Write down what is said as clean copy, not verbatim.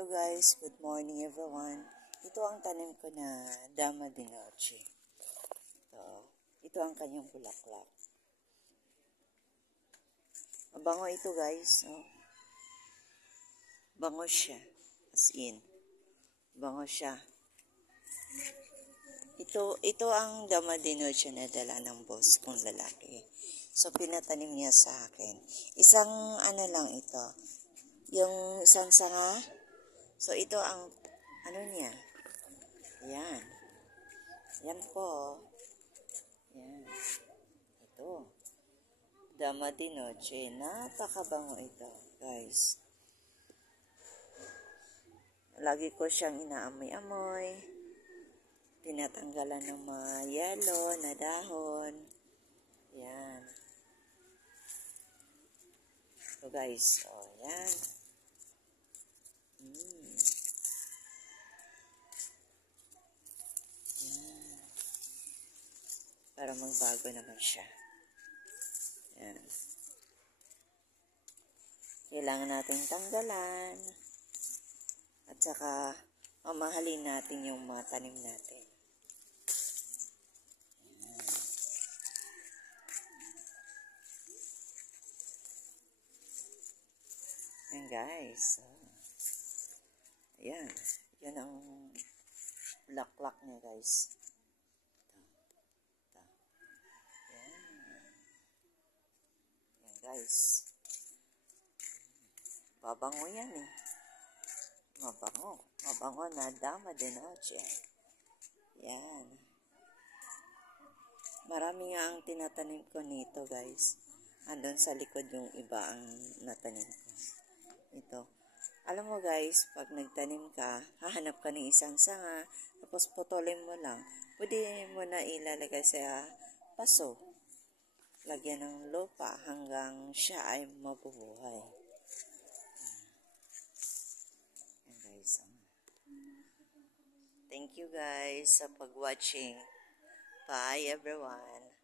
Hello guys, good morning everyone. Ito ang tanim ko na Dama de Noche. Ito ang kanyang bulaklak. Mabango ito guys. Oh. Bango siya. As in. Bango siya. Ito ang Dama de Noche na dala ng boss kong lalaki. So pinatanim niya sa akin. Isang ano lang ito. Yung isang sanga. So, ito ang, ano niya. Yan. Yan po. Yan. Ito. Dama de Noche. Napakabango ito, guys. Lagi ko siyang inaamoy-amoy. Tinatanggalan ng mga yellow na dahon. Yan. So, guys. Oh, yan. Para magbago naman siya. Yan. Kailangan natin tanggalan. At saka, mamahalin natin yung mga tanim natin. Yan guys. Ayan. Yan ang laklak niya guys. Yan guys. Babango yan eh. Mabango. Mabango na Dama de Noche. Yan. Marami nga ang tinatanim ko nito guys. Andun sa likod yung iba ang natanim ko. Ito. Alam mo guys, pag nagtanim ka, hahanap ka ng isang sanga, tapos putulin mo lang. Pwede mo na ilalagay sa paso. Lagyan ng lupa hanggang siya ay mabubuhay. Yan guys. Thank you guys sa pag-watching. Bye everyone.